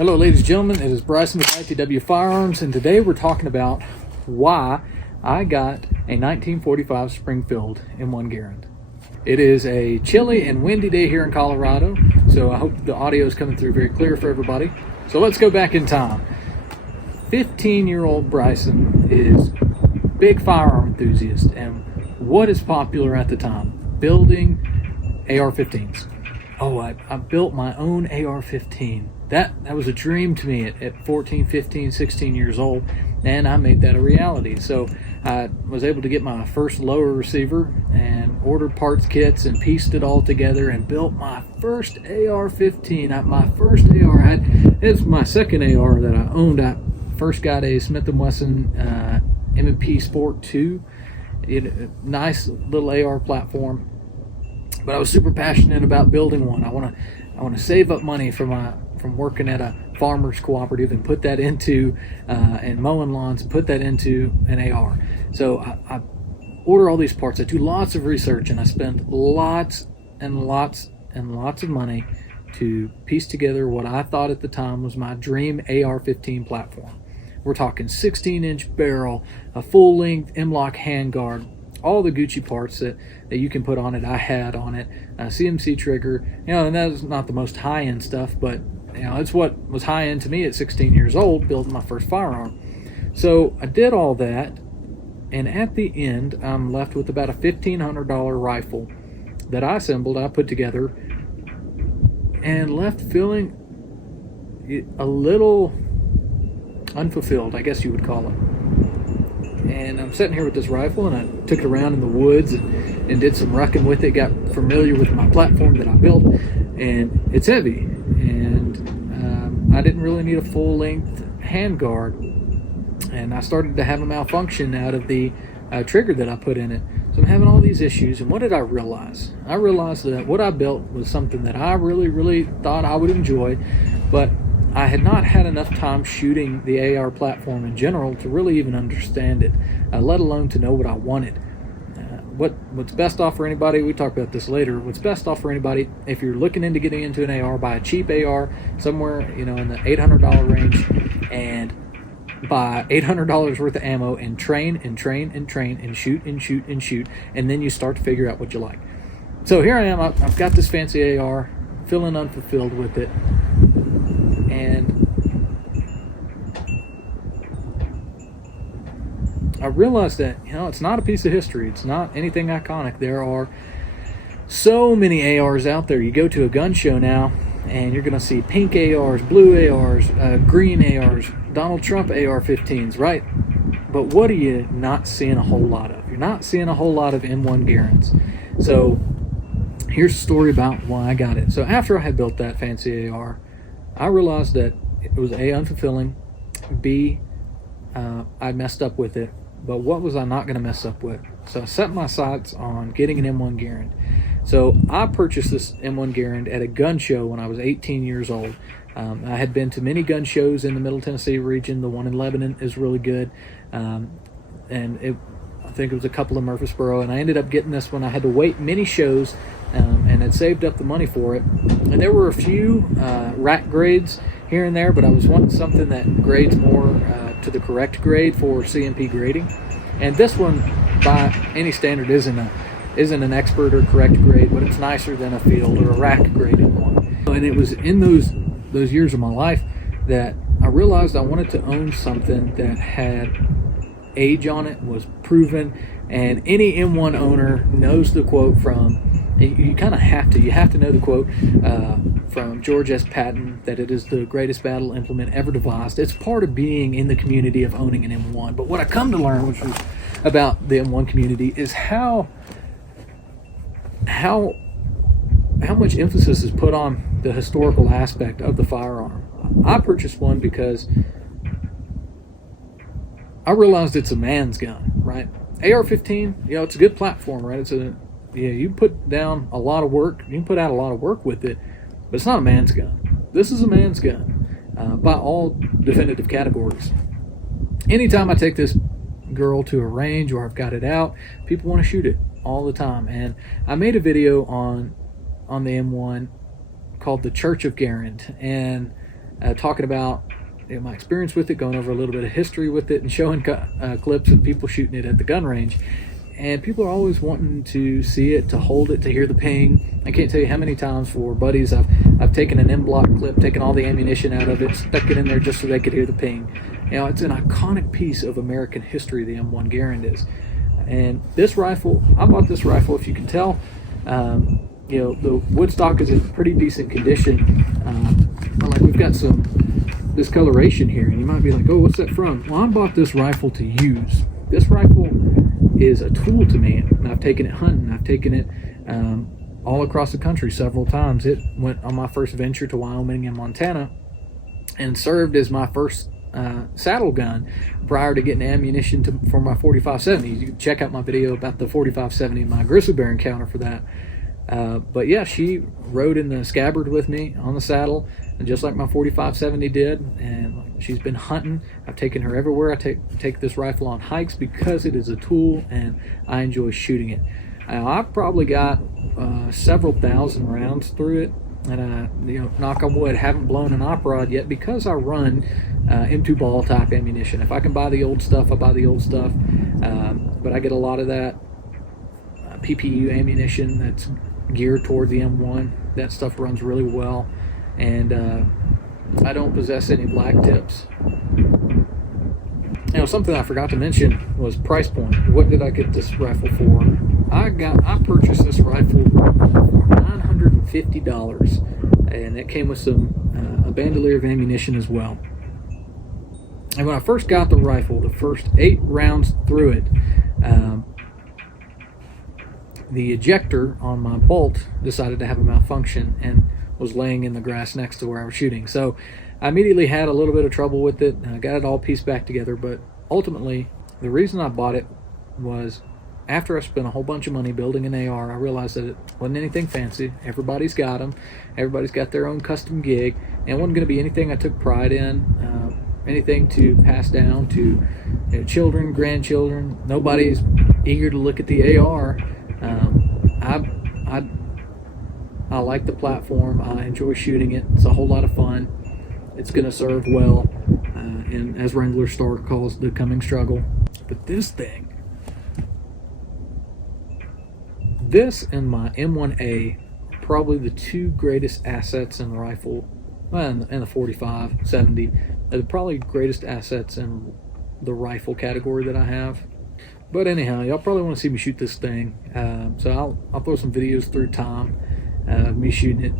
Hello ladies and gentlemen, it is Bryson with ITW Firearms, and today we're talking about why I got a 1945 Springfield M1 Garand. It is a chilly and windy day here in Colorado, so I hope the audio is coming through very clear for everybody. So let's go back in time. 15-year-old Bryson is a big firearm enthusiast, and what is popular at the time? Building AR-15s. Oh, I built my own AR-15. That was a dream to me at 14, 15, 16 years old, and I made that a reality. So I was able to get my first lower receiver and ordered parts kits and pieced it all together and built my first AR-15. My first AR, it was my second AR that I owned. I first got a Smith & Wesson M&P Sport 2, nice little AR platform. But I was super passionate about building one. I want to save up money from working at a farmers cooperative and put that into and mowing lawns and put that into an AR. So I order all these parts. I do lots of research and I spend lots and lots and lots of money to piece together what I thought at the time was my dream AR-15 platform. We're talking 16-inch barrel, a full-length M-lock handguard, all the Gucci parts that you can put on it. I had on it, CMC trigger, and that is not the most high-end stuff, but it's what was high-end to me at 16 years old, building my first firearm. So I did all that, and at the end, I'm left with about a $1,500 rifle that I assembled, I put together, and left feeling a little unfulfilled, I guess you would call it. And I'm sitting here with this rifle, and I took it around in the woods and did some rucking with it, got familiar with my platform that I built, and it's heavy. And I didn't really need a full-length handguard, and I started to have a malfunction out of the trigger that I put in it. So I'm having all these issues, and what did I realize? I realized that what I built was something that I really, really thought I would enjoy, but I had not had enough time shooting the AR platform in general to really even understand it, let alone to know what I wanted. What's best off for anybody, we talk about this later, what's best off for anybody, if you're looking into getting into an AR, buy a cheap AR somewhere in the $800 range, and buy $800 worth of ammo and train and train and train and shoot and shoot and shoot, and then you start to figure out what you like. So here I am, I've got this fancy AR, feeling unfulfilled with it. And I realized that, it's not a piece of history. It's not anything iconic. There are so many ARs out there. You go to a gun show now, and you're going to see pink ARs, blue ARs, green ARs, Donald Trump AR-15s, right? But what are you not seeing a whole lot of? You're not seeing a whole lot of M1 Garands. So here's the story about why I got it. So after I had built that fancy AR, I realized that it was A, unfulfilling, B, I messed up with it, but what was I not going to mess up with? So I set my sights on getting an M1 Garand. So I purchased this M1 Garand at a gun show when I was 18 years old. I had been to many gun shows in the Middle Tennessee region. The one in Lebanon is really good, and I think it was a couple in Murfreesboro, and I ended up getting this when I had to wait many shows and had saved up the money for it. And there were a few rack grades here and there, but I was wanting something that grades more to the correct grade for CMP grading. And this one, by any standard, isn't an expert or correct grade, but it's nicer than a field or a rack graded one. And it was in those years of my life that I realized I wanted to own something that had age on it, was proven, and any M1 owner knows the quote from, you kind of have to know the quote from George S. Patton, that it is the greatest battle implement ever devised. It's part of being in the community of owning an M1. But what I come to learn, which was about the M1 community, is how much emphasis is put on the historical aspect of the firearm. I purchased one because I realized it's a man's gun, right? AR-15, it's a good platform, right? You put down a lot of work, you can put out a lot of work with it, but it's not a man's gun. This is a man's gun by all definitive categories. Anytime I take this girl to a range or I've got it out, people want to shoot it all the time. And I made a video on the M1 called The Church of Garand, and talking about my experience with it, going over a little bit of history with it, and showing clips of people shooting it at the gun range. And people are always wanting to see it, to hold it, to hear the ping. I can't tell you how many times for buddies I've taken an M-block clip, taken all the ammunition out of it, stuck it in there just so they could hear the ping. You know, it's an iconic piece of American history, the M1 Garand is. And this rifle, I bought this rifle, if you can tell, you know, the wood stock is in pretty decent condition. Like we've got some discoloration here, and you might be like, oh, what's that from? Well, I bought this rifle to use. This rifle is a tool to me, and I've taken it hunting. I've taken it all across the country several times. It went on my first venture to Wyoming and Montana and served as my first saddle gun prior to getting ammunition for my 45-70. You can check out my video about the 45-70, my grizzly bear encounter for that. But yeah, she rode in the scabbard with me on the saddle, and just like my 45-70 did, and she's been hunting. I've taken her everywhere. I take this rifle on hikes because it is a tool and I enjoy shooting it. I've probably got several thousand rounds through it, and I, you know, knock on wood, haven't blown an op rod yet because I run M2 ball type ammunition. If I can buy the old stuff, I buy the old stuff. But I get a lot of that PPU ammunition that's geared toward the M1. That stuff runs really well, and I don't possess any black tips. You know, something I forgot to mention was price point. What did I get this rifle for? I purchased this rifle for $950, and it came with some a bandolier of ammunition as well. And when I first got the rifle, the first 8 rounds through it, the ejector on my bolt decided to have a malfunction and was laying in the grass next to where I was shooting. So I immediately had a little bit of trouble with it, and I got it all pieced back together. But ultimately, the reason I bought it was after I spent a whole bunch of money building an AR, I realized that it wasn't anything fancy. Everybody's got them. Everybody's got their own custom gig, and it wasn't going to be anything I took pride in, anything to pass down to, you know, children, grandchildren. Nobody's eager to look at the AR. I like the platform. I enjoy shooting it. It's a whole lot of fun. It's going to serve well, and as Wrangler Store calls, the coming struggle. But this thing, this and my M1A, are probably the 2 greatest assets in the rifle, and the 45-70, are the probably greatest assets in the rifle category that I have. But anyhow, y'all probably want to see me shoot this thing, so I'll throw some videos through time of me shooting it.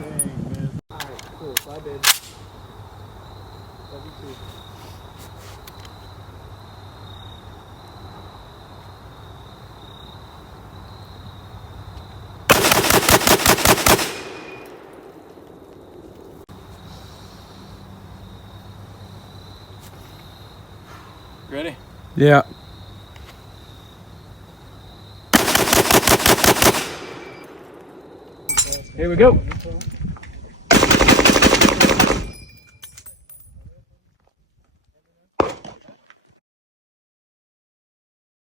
Dang, man. Alright, cool. Bye, babe. Love you too. Ready? Yeah. Here we go.